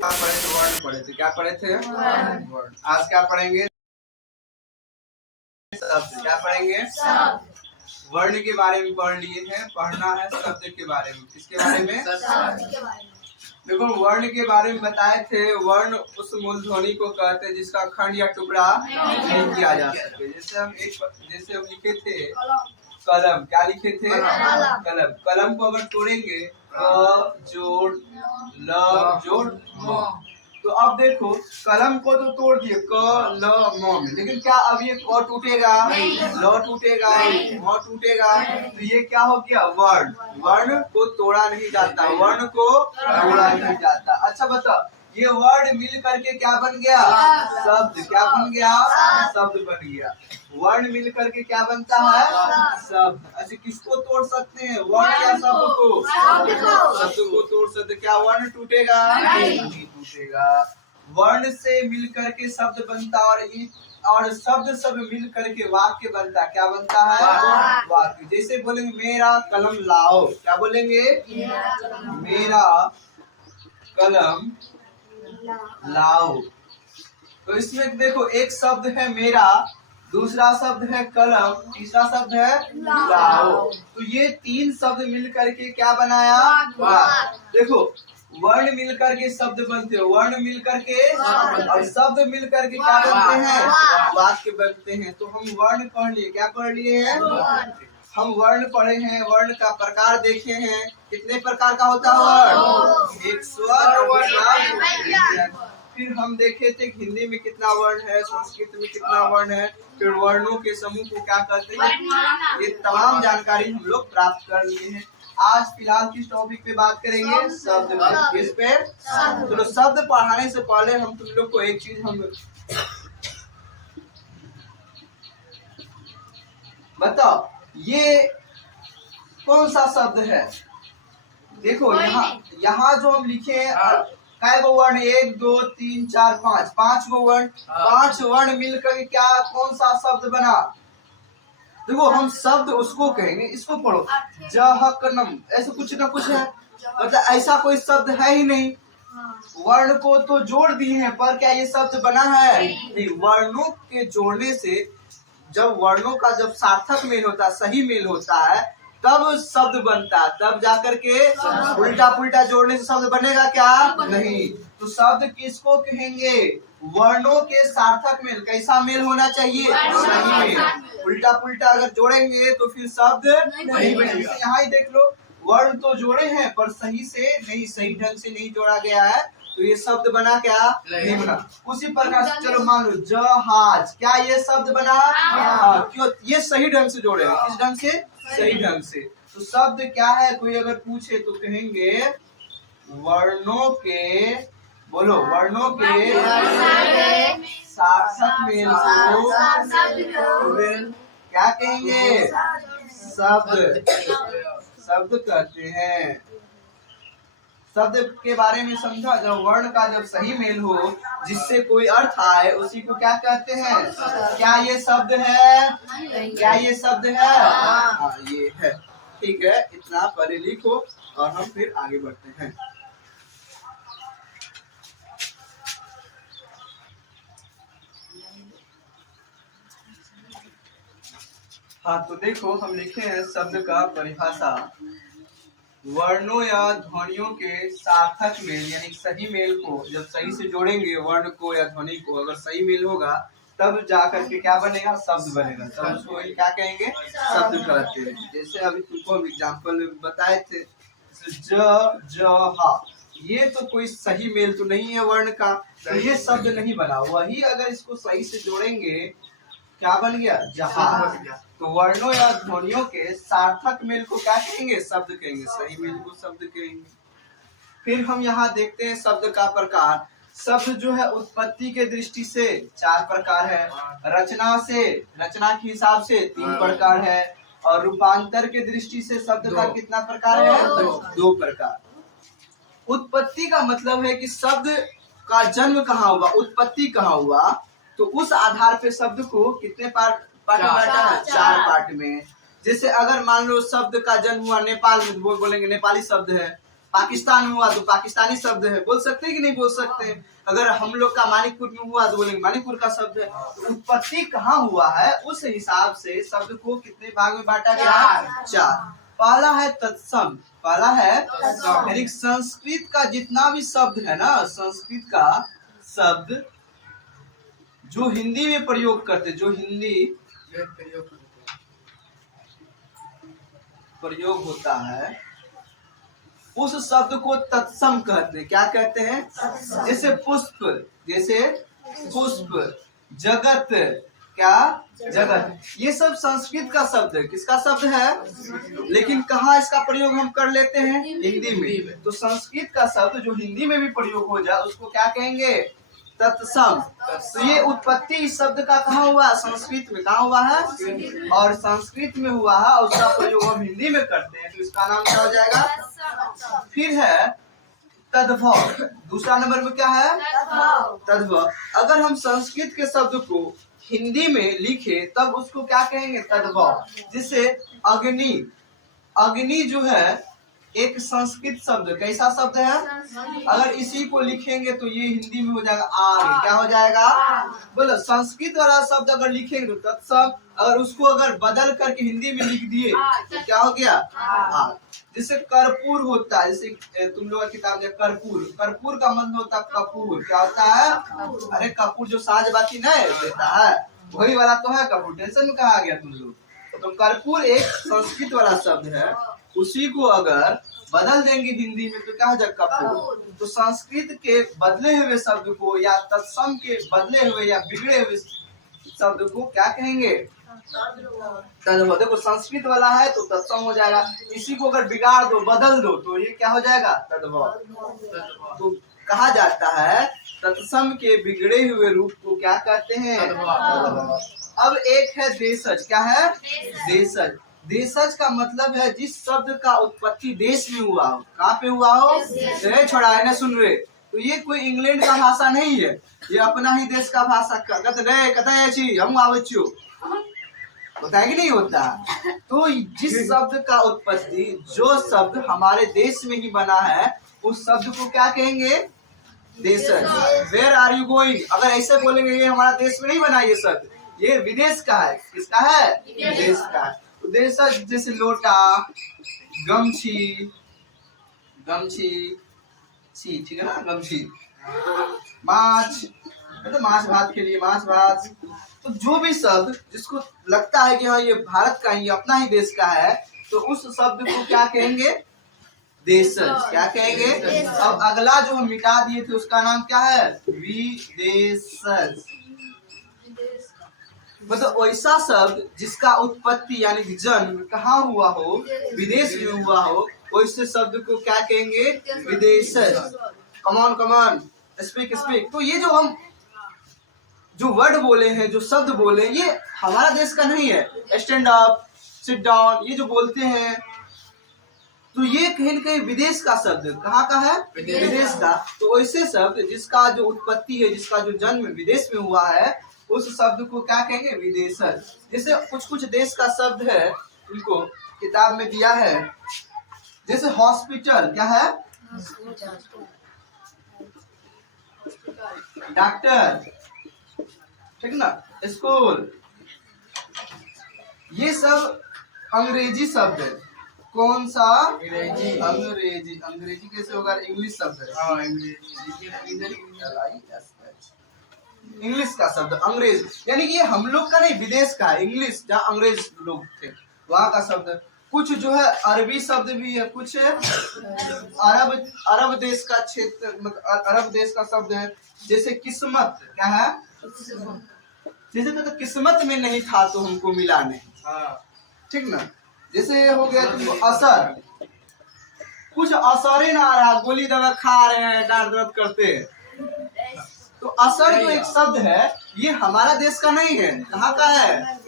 पढ़े थे वर्ण पढ़े थे, क्या पढ़े थे? वर्ण। आज क्या पढ़ेंगे? शब्द। क्या पढ़ेंगे? वर्ण के बारे में पढ़ लिए हैं, पढ़ना है शब्द के बारे में। किसके बारे में? देखो वर्ण के बारे में बताए थे। वर्ण उस मूलध्वनि को कहते हैं जिसका खंड या टुकड़ा नहीं किया जा सके। जैसे हम लिखे थे कलम। क्या लिखे थे? कलम। कलम को अगर तोड़ेंगे क जोड़ ल जोड़ म, तो अब देखो कलम को तो तोड़ दिए क ल म में, लेकिन क्या अब ये क टूटेगा? ल टूटेगा? म टूटेगा? तो ये क्या हो गया? वर्ण। वर्ण को तोड़ा नहीं जाता, वर्ण को तोड़ा नहीं जाता। अच्छा बताओ, ये वर्ण मिल करके क्या बन गया? शब्द। क्या बन गया? शब्द बन गया। वर्ण मिल करके क्या बनता है? शब्द। अच्छा किसको तोड़ सकते हैं? वर्ण या शब्द को? शब्द को तोड़ सकते। क्या वर्ण टूटेगा? नहीं टूटेगा। वर्ण से मिल करके शब्द बनता और शब्द सब मिल करके वाक्य बनता। क्या बनता है? वाक्य। जैसे बोलेंगे मेरा कलम लाओ। क्या बोलेंगे? मेरा कलम लाओ। तो इसमें देखो एक शब्द है मेरा, दूसरा शब्द है कलम, तीसरा शब्द है लाओ। तो ये तीन शब्द मिल करके क्या बनाया? वाक्य। देखो वर्ण मिल करके शब्द बनते हैं, वर्ण मिल करके और शब्द मिल करके क्या बनते हैं? वाक्य बनते हैं। तो हम वर्ण पढ़ लिए। क्या पढ़ लिए हैं? हम वर्ण पढ़े हैं, वर्ण का प्रकार देखे हैं। कितने प्रकार का होता है वर्ण? एक स्वर। फिर हम देखे थे हिंदी में कितना वर्ण है, संस्कृत में कितना वर्ण है, फिर वर्णों के समूह को क्या कहते हैं। ये तमाम जानकारी हम लोग प्राप्त कर लिए हैं। आज फिलहाल किस टॉपिक पे बात करेंगे? शब्द पे। किस पे? चलो शब्द पढ़ाने से पहले हम तुम लोग को एक चीज हम बताओ, ये कौन सा शब्द है? देखो यहाँ जो हम लिखे हैं काय गो वर्ण? 1 2 3 4 5, 5 गो वर्ण। 5 वर्ण मिलकर क्या कौन सा शब्द बना? देखो हम शब्द उसको कहेंगे, इसको पढ़ो जहकनम, ऐसा कुछ ना कुछ है। मतलब ऐसा कोई शब्द है ही नहीं। वर्ण को तो जोड़ दिए हैं, पर क्या ये शब्द बना है? नहीं। वर्णों के जोड़ने से जब वर्णों का जब सार्थक मेल होता है, सही मेल होता है, तब शब्द बनता है। तब जाकर के उल्टा पुल्टा जोड़ने से शब्द बनेगा क्या? नहीं। तो शब्द किसको कहेंगे? वर्णों के सार्थक मेल। कैसा मेल होना चाहिए? सही मेल। उल्टा पुल्टा अगर जोड़ेंगे तो फिर शब्द नहीं बनेगा। यहाँ ही देख लो, वर्ण तो जोड़े हैं पर सही से नहीं, सही ढंग से नहीं जोड़ा गया है, तो ये शब्द बना क्या? नहीं बना। उसी प्रकार से चलो मान लो जहाज, क्या ये शब्द बना? क्यों? ये सही ढंग से जोड़े हैं। किस ढंग से? सही ढंग से। तो शब्द क्या है? कोई अगर पूछे तो कहेंगे वर्णों के, बोलो वर्णों के सार्थक मेल को क्या कहेंगे? शब्द। शब्द कहते हैं। शब्द के बारे में समझा। जब वर्ण का जब सही मेल हो, जिससे कोई अर्थ आए, उसी को क्या कहते हैं? क्या ये शब्द है? क्या ये शब्द है? हाँ ये है। ठीक है, इतना पढ़े लिखो और हम फिर आगे बढ़ते हैं। हाँ तो देखो हम लिखे हैं शब्द का परिभाषा। वर्णों या ध्वनियों के सार्थक मेल यानी सही मेल को जब सही से जोड़ेंगे, वर्ण को या ध्वनि को, अगर सही मेल होगा तब जाकर के क्या बनेगा? शब्द बनेगा। तब उसको क्या कहेंगे? शब्द कहते हैं। जैसे अभी तुमको हम एग्जाम्पल में बताए थे ज हा, ये तो कोई सही मेल तो नहीं है वर्ण का, तो ये शब्द नहीं बना। वही अगर इसको सही से जोड़ेंगे क्या बन गया? जहाज। तो वर्णों या ध्वनियों के सार्थक मेल को क्या कहेंगे? शब्द कहेंगे। सही मेल को शब्द कहेंगे। फिर हम यहाँ देखते हैं शब्द का प्रकार। शब्द जो है उत्पत्ति के दृष्टि से 4 प्रकार है, रचना के हिसाब से 3 प्रकार है, और रूपांतर के दृष्टि से शब्द का कितना प्रकार है? 2 प्रकार। उत्पत्ति का मतलब है कि शब्द का जन्म कहाँ हुआ, उत्पत्ति कहाँ हुआ, तो उस आधार पे शब्द को कितने पार्ट में बांटा है? 4 पार्ट में। जैसे अगर मान लो शब्द का जन्म हुआ नेपाल में, बोलेंगे नेपाली शब्द है। पाकिस्तान में हुआ तो पाकिस्तानी शब्द है, बोल सकते हैं कि नहीं बोल सकते। अगर हम लोग का मानिकपुर में हुआ तो बोलेंगे मानिकपुर का शब्द है। तो उत्पत्ति कहाँ हुआ है उस हिसाब से शब्द को कितने भाग में बांटा गया है? 4। पहला है तत्सम, पहला है यानी संस्कृत का जितना भी शब्द है ना, संस्कृत का शब्द जो हिंदी में प्रयोग करते, जो हिंदी प्रयोग होता है उस शब्द को तत्सम कहते हैं। क्या कहते हैं? जैसे पुष्प, जैसे पुष्प, जगत, क्या जगत, ये सब संस्कृत का शब्द है। किसका शब्द है? लेकिन कहाँ इसका प्रयोग हम कर लेते हैं? हिंदी में। तो संस्कृत का शब्द जो हिंदी में भी प्रयोग हो जाए उसको क्या कहेंगे? तत्सम। तो ये उत्पत्ति इस शब्द का कहाँ हुआ? संस्कृत में। कहाँ हुआ है? और संस्कृत में हुआ है और उसका प्रयोग हम हिंदी में करते हैं तो इसका नाम क्या हो जाएगा? फिर है तद्भव। दूसरा नंबर में क्या है? तद्भव। अगर हम संस्कृत के शब्द को हिंदी में लिखे तब उसको क्या कहेंगे? तद्भव। जैसे अग्नि, अग्नि जो है एक संस्कृत शब्द, कैसा शब्द है? अगर इसी को लिखेंगे तो ये हिंदी में हो जाएगा आग। क्या हो जाएगा? बोलो, संस्कृत वाला शब्द अगर लिखेंगे तो तत्सम, अगर उसको अगर बदल करके हिंदी में लिख दिए तो क्या हो गया? आग। जैसे कर्पूर होता है, जैसे तुम लोग का किताब है कर्पूर, कर्पूर का मतलब होता है कपूर। क्या होता है? अरे कपूर जो साँझ बाती नहीं देता है वही वाला तो है कपूर। टेंशन में कहा गया तुम लोग। तो कर्पूर एक संस्कृत वाला शब्द है, उसी को अगर बदल देंगे हिंदी में तो क्या हो जाएगा? कपूर। तो संस्कृत के बदले हुए शब्द को या तत्सम के बदले हुए या बिगड़े हुए शब्द को क्या कहेंगे? तद्भव। देखो संस्कृत वाला है तो तत्सम हो जाएगा, इसी को अगर बिगाड़ दो, बदल दो तो ये क्या हो जाएगा? तद्भव। तो कहा जाता है तत्सम के बिगड़े हुए रूप को क्या कहते हैं? तद्भव। अब एक है देशज। क्या है? देशज। देशज का मतलब है जिस शब्द का उत्पत्ति देश में हुआ हो। कहाँ पे हुआ हो? छोड़ा है ना, सुन रहे? तो ये कोई इंग्लैंड का भाषा नहीं है, ये अपना ही देश का भाषा। हम आवच्यो होता है कि नहीं होता? तो जिस शब्द का उत्पत्ति, जो शब्द हमारे देश में ही बना है उस शब्द को क्या कहेंगे? देशज। वेयर आर यू गोइंग, अगर ऐसे बोलेंगे ये हमारा देश में नहीं बना ये शब्द, ये विदेश का है। किसका है? विदेश का है। तो देशज जैसे लोटा, गमछी, गमछी सी, ठीक है ना, गमछी, माछ, तो माछ भात के लिए माछ भात। तो जो भी शब्द जिसको लगता है कि हाँ ये भारत का ही, अपना ही देश का है, तो उस शब्द को क्या कहेंगे? देशज। क्या कहेंगे? अब अगला जो हम मिटा दिए थे उसका नाम क्या है? विदेशज। मतलब वैसा शब्द जिसका उत्पत्ति यानी कि जन्म कहाँ हुआ हो? विदेश में हुआ हो, वैसे शब्द को क्या कहेंगे? विदेशज। कमान कमान, स्पीक स्पीक। तो ये जो हम जो वर्ड बोले हैं, जो शब्द बोले, ये हमारा देश का नहीं है। स्टैंड अप, सिट डाउन, ये जो बोलते हैं तो ये कहीं न कहीं विदेश का शब्द। कहाँ का है? विदेश का। तो ऐसे शब्द जिसका जो उत्पत्ति है, जिसका जो जन्म विदेश में हुआ है, उस शब्द को क्या कहेंगे? विदेशज। जैसे कुछ कुछ देश का शब्द है, उनको किताब में दिया है। जैसे हॉस्पिटल, क्या है? डॉक्टर, ठीक ना, स्कूल, ये सब अंग्रेजी शब्द है। कौन सा? अंग्रेजी। अंग्रेजी, अंग्रेजी कैसे होगा? इंग्लिश शब्द है। इंग्लिश का शब्द अंग्रेज, यानी कि ये हम लोग का नहीं, विदेश का है। इंग्लिश जहाँ अंग्रेज लोग थे वहाँ का शब्द। कुछ जो है अरबी शब्द भी है, कुछ अरब देश का क्षेत्र, मतलब अरब देश का शब्द है। जैसे किस्मत, क्या है? जैसे तो किस्मत में नहीं था तो हमको मिला नहीं, ठीक ना। जैसे हो गया तुमको असर, कुछ असर ही ना आ रहा, गोली दवा खा रहे हैं, डांट दर्द करते हैं। तो असर जो एक शब्द है ये हमारा देश का नहीं है। कहाँ का है?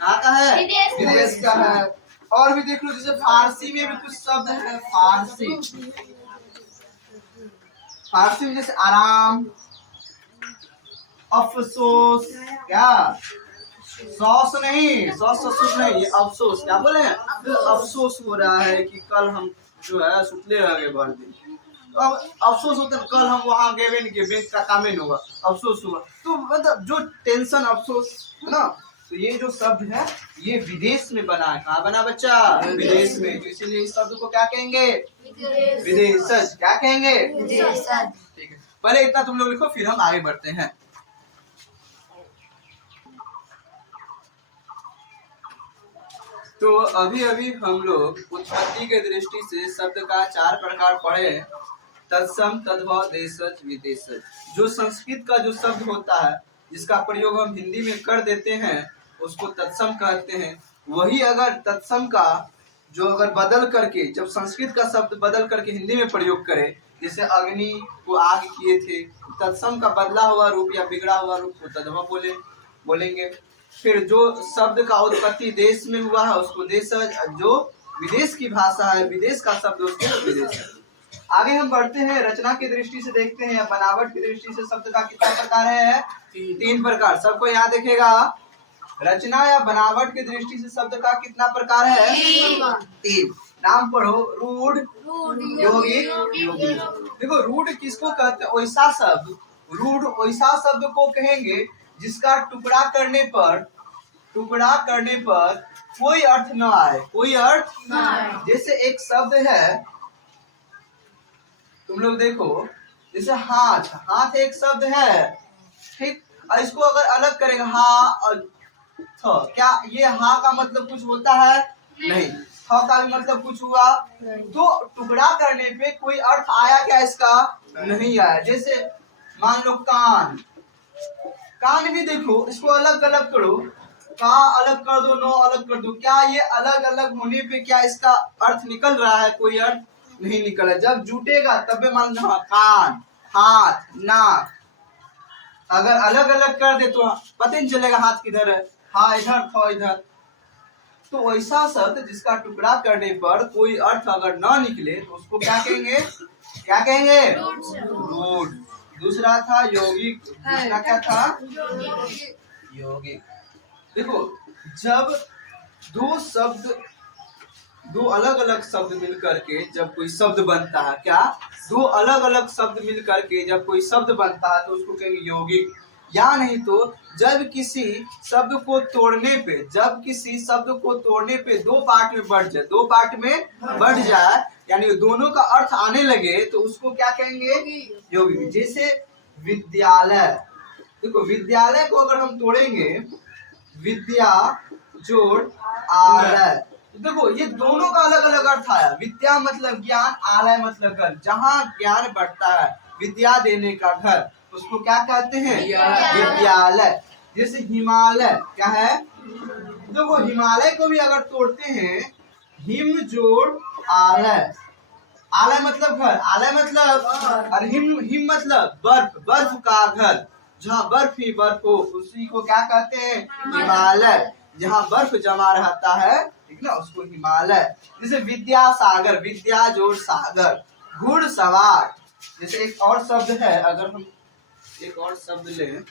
कहाँ का है? विदेश का है। और भी देख लो, जैसे फारसी में भी कुछ शब्द है। फारसी, फारसी में जैसे आराम, अफसोस, क्या? सॉस नहीं, सॉस ससुर नहीं, ये अफसोस। क्या बोले? अफसोस हो रहा है कि कल हम जो है सुतले रह गए भर दिन। तो अब अफसोस होता है, कल हम वहाँ गए नहीं कि बैंक का काम नहीं हुआ, अफसोस हुआ। तो मतलब जो टेंशन अफसोस है ना, तो ये जो शब्द है ये विदेश में बना है। कहाँ बना बच्चा? विदेश में। तो इसीलिए इस शब्द को क्या कहेंगे? विदेशज। क्या कहेंगे? ठीक है, पहले इतना तुम लोग लिखो, फिर हम आगे बढ़ते हैं। तो अभी अभी हम लोग उत्पत्ति के दृष्टि से शब्द का 4 प्रकार पढ़े। तत्सम, तद्भव, देशज, विदेशज। जो संस्कृत का जो शब्द होता है जिसका प्रयोग हम हिंदी में कर देते हैं उसको तत्सम कहते हैं। वही अगर तत्सम का जो अगर बदल करके, जब संस्कृत का शब्द बदल करके हिंदी में प्रयोग करें, जैसे अग्नि को आग किए थे, तत्सम का बदला हुआ रूप या बिगड़ा हुआ रूप को तद्भव बोलेंगे। फिर जो शब्द का उत्पत्ति देश में हुआ है उसको देशज, जो विदेश की भाषा है, विदेश का शब्द उसको विदेशज। आगे हम बढ़ते हैं, रचना की दृष्टि से देखते हैं, बनावट की दृष्टि से शब्द का कितना प्रकार है? 3 प्रकार। सबको यहाँ देखेगा, रचना या बनावट की दृष्टि से शब्द का कितना प्रकार है? 3। नाम पढ़ो, रूढ़, यौगिक, योगी। देखो रूढ़ किसको कहते हैं? वैसा शब्द, रूढ़ वैसा शब्द को कहेंगे जिसका टुकड़ा करने पर कोई अर्थ न आए, कोई अर्थ न आए। जैसे एक शब्द है, तुम लोग देखो, जैसे हाथ एक शब्द है, ठीक, और इसको अगर अलग करेगा हा और थ, क्या ये हा का मतलब कुछ होता है? नहीं। थ का भी मतलब कुछ हुआ? तो टुकड़ा करने पे कोई अर्थ आया क्या इसका? नहीं आया। जैसे मान लो कान भी देखो, इसको अलग अलग करो, का अलग कर दो, नो अलग कर दो, क्या ये अलग अलग होने पे क्या इसका अर्थ निकल रहा है? कोई अर्थ नहीं निकल रहा। जब जुटेगा तब मान लो कान, हाथ, नाक, अगर अलग अलग कर दे तो पता नहीं चलेगा हाथ किधर है, हाँ इधर, था इधर। तो वैसा शब्द जिसका टुकड़ा करने पर कोई अर्थ अगर न निकले तो उसको क्या कहेंगे? क्या कहेंगे? रूढ़। दूसरा था यौगिक। दूसरा क्या था? यौगिक। देखो जब दो अलग अलग शब्द मिल करके जब कोई शब्द बनता है, क्या दो अलग अलग शब्द मिल करके जब कोई शब्द बनता है तो उसको कहेंगे यौगिक। या नहीं तो जब किसी शब्द को तोड़ने पे दो पार्ट में बढ़ जाए, यानी दोनों का अर्थ आने लगे तो उसको क्या कहेंगे? यौगिक। जैसे विद्यालय, देखो विद्यालय को अगर हम तोड़ेंगे, विद्या जोड़ आलय, देखो ये दोनों का अलग अलग अर्थ आया। विद्या मतलब ज्ञान, आलय मतलब घर, जहाँ ज्ञान बढ़ता है, विद्या देने का घर, उसको क्या कहते हैं? विद्यालय। जैसे हिमालय क्या है? देखो हिमालय को भी अगर तोड़ते हैं, हिम जोड़ आलय, आलय मतलब घर, आलय मतलब, और हिम मतलब बर्फ, बर्फ का घर, जहाँ बर्फ ही बर्फ हो उसी को क्या कहते हैं? हिमालय। जहाँ बर्फ जमा रहता है, ठीक ना, उसको हिमालय। जैसे विद्यासागर, विद्या जोड़ सागर, घुड़सवार। जैसे एक और शब्द है, अगर हम एक और शब्द लें,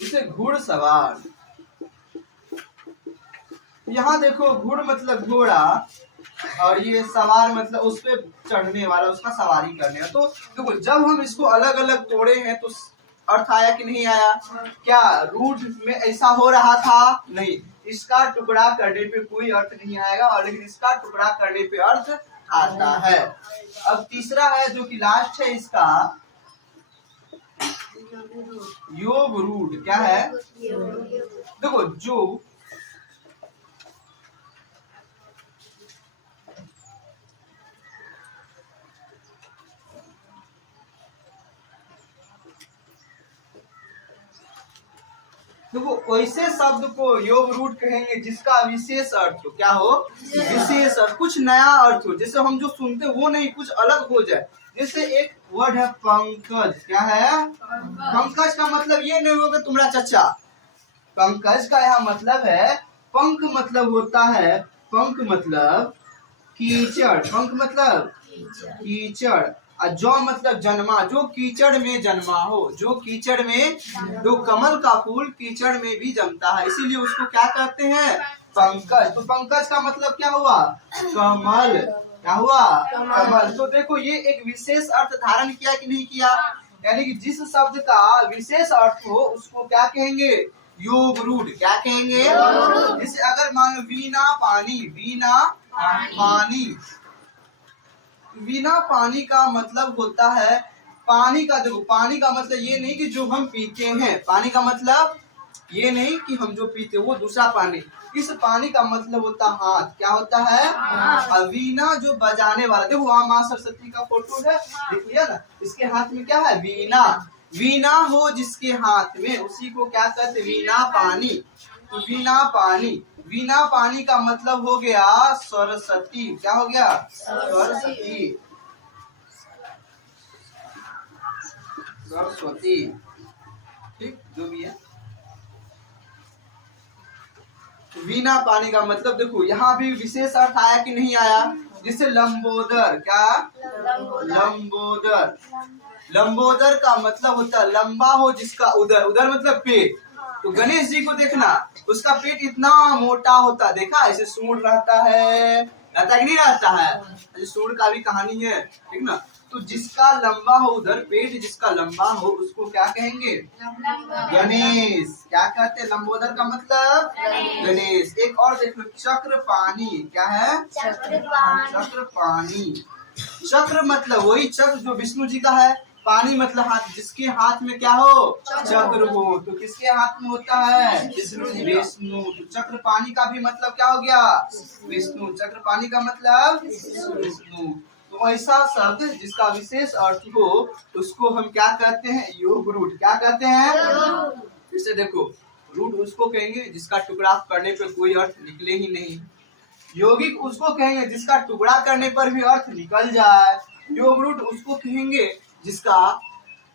जैसे घुड़सवार। यहाँ देखो घुड़ मतलब घोड़ा और ये सवार मतलब उस पे चढ़ने वाला, उसका सवारी करने वाला। तो देखो जब हम इसको अलग अलग तोड़े हैं तो अर्थ आया कि नहीं आया? क्या रूट में ऐसा हो रहा था? नहीं। इसका टुकड़ा करने पे कोई अर्थ नहीं आएगा, और लेकिन इसका टुकड़ा करने पे अर्थ आता है। अब तीसरा है जो कि लास्ट है इसका, योग रूट। क्या है? देखो जो देखो वैसे शब्द को योग रूट कहेंगे जिसका विशेष अर्थ हो। क्या हो? विशेष अर्थ, कुछ नया अर्थ हो। जैसे हम जो सुनते वो नहीं, कुछ अलग हो जाए। जैसे एक वर्ड है पंकज। क्या है? पंकज का मतलब ये नहीं होगा तुम्हारा चचा। पंकज का यहाँ मतलब है, पंख मतलब होता है, पंख मतलब कीचड़, पंख मतलब कीचड़, और जौ मतलब जन्मा, जो कीचड़ में जन्मा हो, जो कीचड़ में, तो कमल का फूल कीचड़ में भी जमता है, इसीलिए उसको क्या कहते हैं, पंकज। तो पंकज का मतलब क्या हुआ, कमल। क्या हुआ, कमल। तो देखो ये एक विशेष अर्थ धारण किया कि नहीं किया, यानी कि जिस शब्द का विशेष अर्थ हो उसको क्या कहेंगे, योग रूढ़। क्या कहेंगे, जैसे अगर मान लो वीणा पानी, वीणा पानी, वीणा पानी का मतलब होता है पानी का, देखो पानी का मतलब ये नहीं कि जो हम पीते हैं, पानी का मतलब ये नहीं कि हम जो पीते हैं वो दूसरा पानी, इस पानी का मतलब होता हाथ। क्या होता है, और वीणा जो बजाने वाला, देखो वहाँ माँ सरस्वती का फोटो है, देख लिया ना, इसके हाथ में क्या है, वीणा। वीणा हो जिसके हाथ में उसी को क्या कहते, वीणा पानी। तो वीणा पानी, वीणा पानी का मतलब हो गया सरस्वती। क्या हो गया, सरस्वती, सरस्वती, ठीक, जो भी है। वीणा पानी का मतलब देखो यहाँ भी विशेष अर्थ आया कि नहीं आया, जिससे लंबोदर। क्या, लंबोदर, लंबोदर का मतलब होता है लंबा हो जिसका उदर, उदर मतलब पेट। तो गणेश जी को देखना, उसका पेट इतना मोटा होता, देखा ऐसे सूंड रहता है, रहता कि नहीं रहता है, ऐसे सूंड का भी कहानी है, ठीक ना। तो जिसका लंबा हो उधर पेट, जिसका लंबा हो उसको क्या कहेंगे, गणेश। क्या कहते हैं, लंबोदर का मतलब गणेश। एक और देख लो, चक्र पानी। क्या है, चक्र पानी। चक्र मतलब वही चक्र जो विष्णु जी का है, पानी मतलब हाथ, जिसके हाथ में क्या हो, चक्र हो। तो किसके हाथ में होता है, विष्णु जी, विष्णु। तो चक्र पानी का भी मतलब क्या हो गया, विष्णु। चक्र पानी का मतलब विष्णु। तो ऐसा शब्द जिसका विशेष अर्थ हो उसको हम क्या कहते हैं, योग रूढ़। क्या कहते हैं, फिर से देखो, रूढ़ उसको कहेंगे जिसका टुकड़ा करने पर कोई अर्थ निकले ही नहीं। यौगिक उसको कहेंगे जिसका टुकड़ा करने पर भी अर्थ निकल जाए। योग रूढ़ उसको कहेंगे जिसका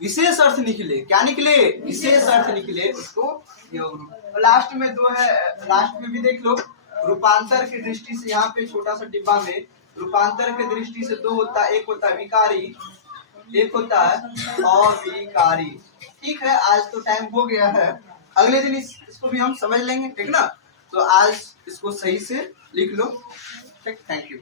विशेष अर्थ निकले। क्या निकले, विशेष अर्थ निकले, उसको योग रूढ़। और लास्ट में दो है, लास्ट में भी देख लो, रूपांतर की दृष्टि से, यहाँ पे छोटा सा डिब्बा में रूपांतर की दृष्टि से दो होता है, एक होता है विकारी, एक होता है अविकारी। ठीक है, आज तो टाइम हो गया है, अगले दिन इसको भी हम समझ लेंगे, ठीक ना। तो आज इसको सही से लिख लो, ठीक, थैंक यू।